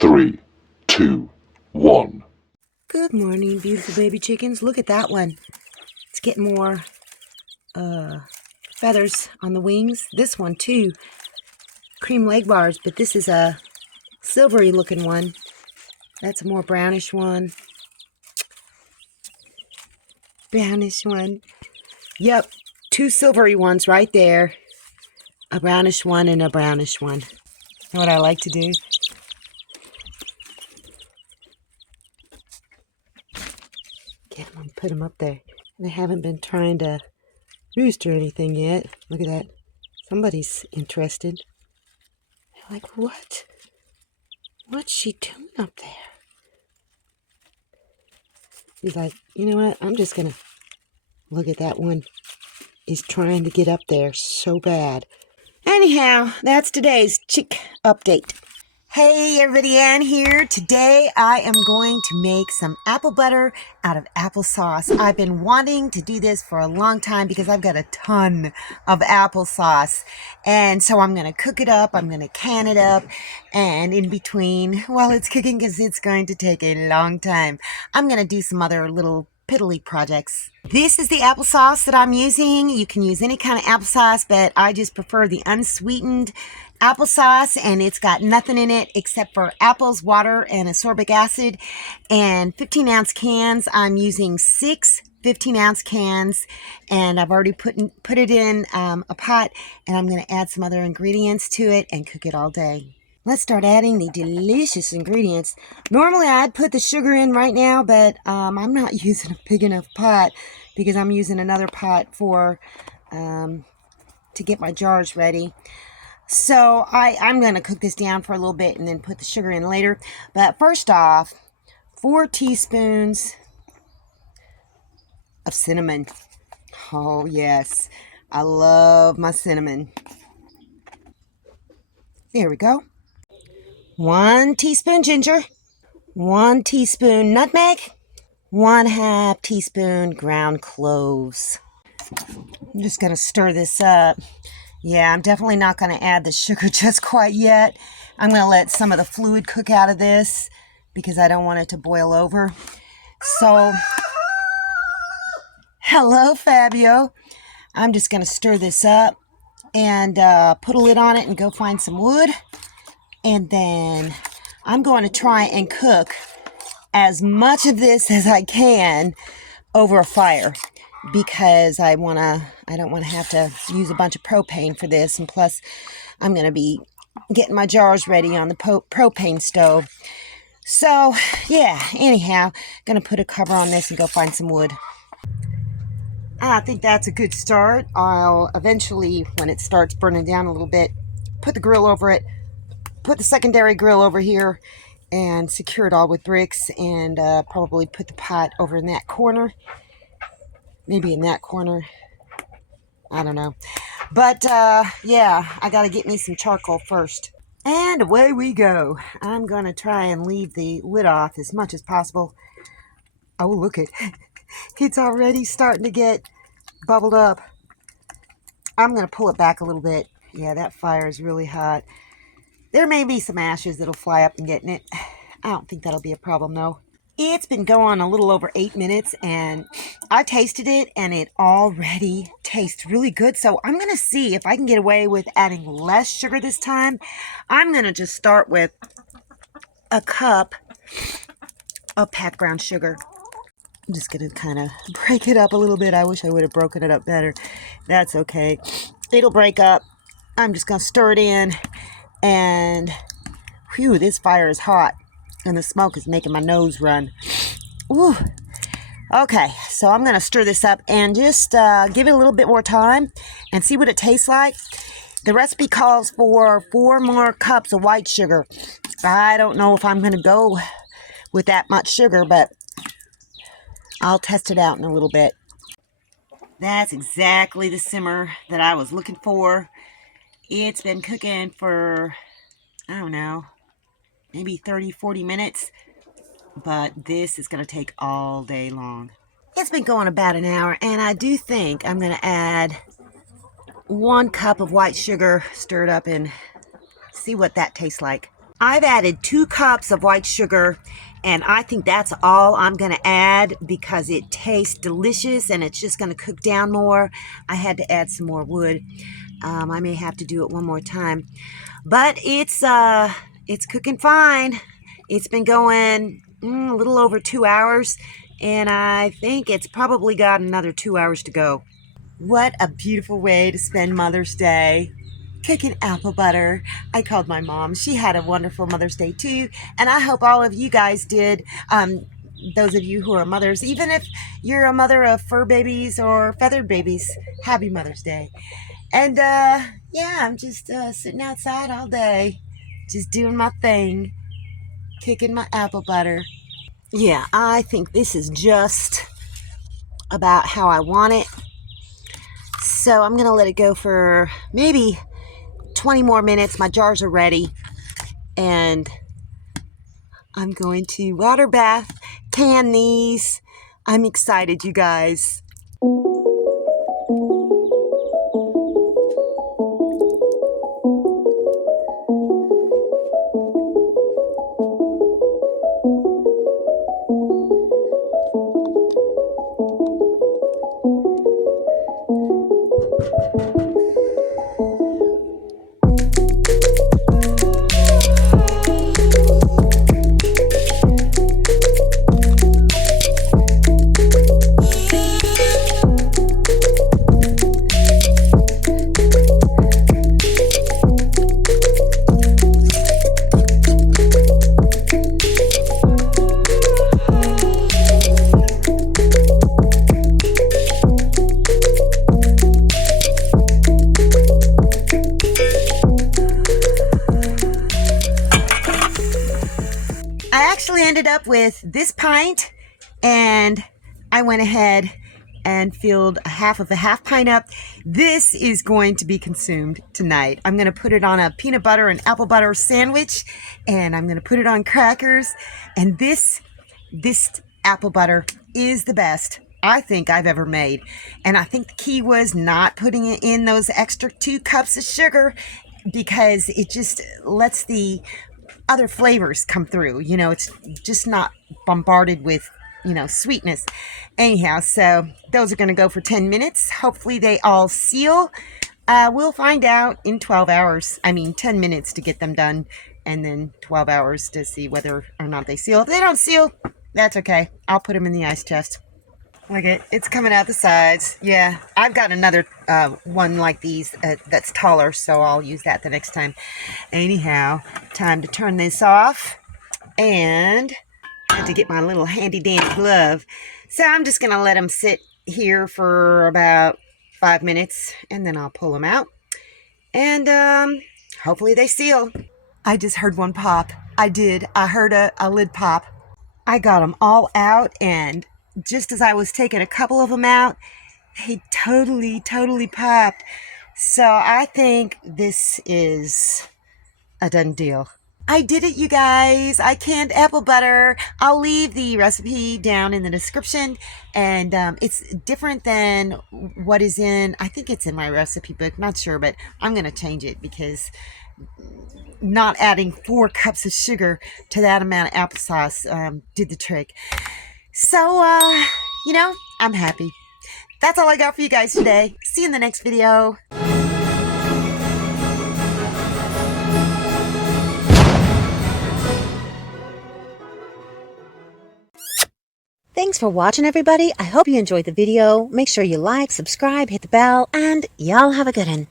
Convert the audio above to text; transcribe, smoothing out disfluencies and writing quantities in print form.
3, 2, 1. Good morning, beautiful baby chickens. Look at that one. It's getting more feathers on the wings. This one too. Cream leg bars, but this is a silvery looking one. That's a more brownish one. Brownish one. Yep, two silvery ones right there. A brownish one and a brownish one. You know what I like to do? Get them and put them up there. They haven't been trying to roost or anything yet. Look at that. Somebody's interested. They're like, what? What's she doing up there? He's like, you know what? I'm just going to look at that one. He's trying to get up there so bad. Anyhow, that's today's chick update. Hey everybody, Ann here. Today I am going to make some apple butter out of applesauce. I've been wanting to do this for a long time because I've got a ton of applesauce. And so I'm going to cook it up, I'm going to can it up, and in between, while it's cooking, because it's going to take a long time, I'm going to do some other little piddly projects. This is the applesauce that I'm using. You can use any kind of applesauce, but I just prefer the unsweetened applesauce, and it's got nothing in it except for apples, water, and ascorbic acid, and 15-ounce cans. I'm using 6 15-ounce cans, and I've already put it in a pot, and I'm going to add some other ingredients to it and cook it all day. Let's start adding the delicious ingredients. Normally I'd put the sugar in right now, but I'm not using a big enough pot because I'm using another pot for to get my jars ready. So I'm going to cook this down for a little bit and then put the sugar in later. But first off, 4 teaspoons of cinnamon. Oh yes, I love my cinnamon. There we go. 1 teaspoon ginger, 1 teaspoon nutmeg, 1/2 teaspoon ground cloves. I'm just going to stir this up. Yeah, I'm definitely not going to add the sugar just quite yet. I'm going to let some of the fluid cook out of this because I don't want it to boil over. So, hello Fabio. I'm just going to stir this up and put a lid on it and go find some wood. And then I'm going to try and cook as much of this as I can over a fire because I don't want to have to use a bunch of propane for this, and plus I'm going to be getting my jars ready on the propane stove. So yeah, anyhow, going to put a cover on this and go find some wood. I think that's a good start. I'll eventually, when it starts burning down a little bit, put the grill over it, put the secondary grill over here, and secure it all with bricks, and probably put the pot over in that corner. Maybe in that corner. I don't know. But yeah, I got to get me some charcoal first. And away we go. I'm going to try and leave the lid off as much as possible. Oh, look it. It's already starting to get bubbled up. I'm going to pull it back a little bit. Yeah, that fire is really hot. There may be some ashes that'll fly up and get in it. I don't think that'll be a problem, though. It's been going a little over 8 minutes, and I tasted it, and it already tastes really good. So I'm going to see if I can get away with adding less sugar this time. I'm going to just start with a cup of packed brown sugar. I'm just going to kind of break it up a little bit. I wish I would have broken it up better. That's okay. It'll break up. I'm just going to stir it in. And whew, this fire is hot, and the smoke is making my nose run. Ooh. Okay, so I'm going to stir this up and just give it a little bit more time and see what it tastes like. The recipe calls for 4 more cups of white sugar. I don't know if I'm going to go with that much sugar, but I'll test it out in a little bit. That's exactly the simmer that I was looking for. It's been cooking for, I don't know, maybe 30-40 minutes, but this is going to take all day long. It's been going about an hour, and I do think I'm going to add 1 cup of white sugar, stir it up, and see what that tastes like. I've added 2 cups of white sugar, and I think that's all I'm going to add because it tastes delicious and it's just going to cook down more. I had to add some more wood. I may have to do it one more time, but it's cooking fine. It's been going a little over 2 hours, and I think it's probably got another 2 hours to go. What a beautiful way to spend Mother's Day. Cooking apple butter. I called my mom. She had a wonderful Mother's Day too, and I hope all of you guys did. Those of you who are mothers, even if you're a mother of fur babies or feathered babies, happy Mother's Day. And yeah, I'm just sitting outside all day, just doing my thing, cooking my apple butter. Yeah, I think this is just about how I want it. So I'm gonna let it go for maybe 20 more minutes. My jars are ready, and I'm going to water bath, can these. I'm excited, you guys. I actually ended up with this pint, and I went ahead and filled a half of a half pint up. This is going to be consumed tonight. I'm going to put it on a peanut butter and apple butter sandwich, and I'm going to put it on crackers. And this apple butter is the best I think I've ever made. And I think the key was not putting it in those extra 2 cups of sugar, because it just lets the other flavors come through. You know, it's just not bombarded with, you know, sweetness. Anyhow, so those are going to go for 10 minutes. Hopefully they all seal. We'll find out in 12 hours. I mean, 10 minutes to get them done, and then 12 hours to see whether or not they seal. If they don't seal, that's okay. I'll put them in the ice chest. Look at it. It's coming out the sides. Yeah, I've got another one like these that's taller, so I'll use that the next time. Anyhow, time to turn this off, and I had to get my little handy dandy glove. So I'm just going to let them sit here for about 5 minutes, and then I'll pull them out, and hopefully they seal. I just heard one pop. I did. I heard a lid pop. I got them all out, and just as I was taking a couple of them out, they totally popped. So I think this is a done deal. I did it, you guys. I canned apple butter. I'll leave the recipe down in the description, and it's different than what is in, I think it's in my recipe book, not sure, but I'm going to change it because not adding 4 cups of sugar to that amount of applesauce did the trick. So, you know, I'm happy. That's all I got for you guys today. See you in the next video. Thanks for watching, everybody. I hope you enjoyed the video. Make sure you like, subscribe, hit the bell, and y'all have a good one.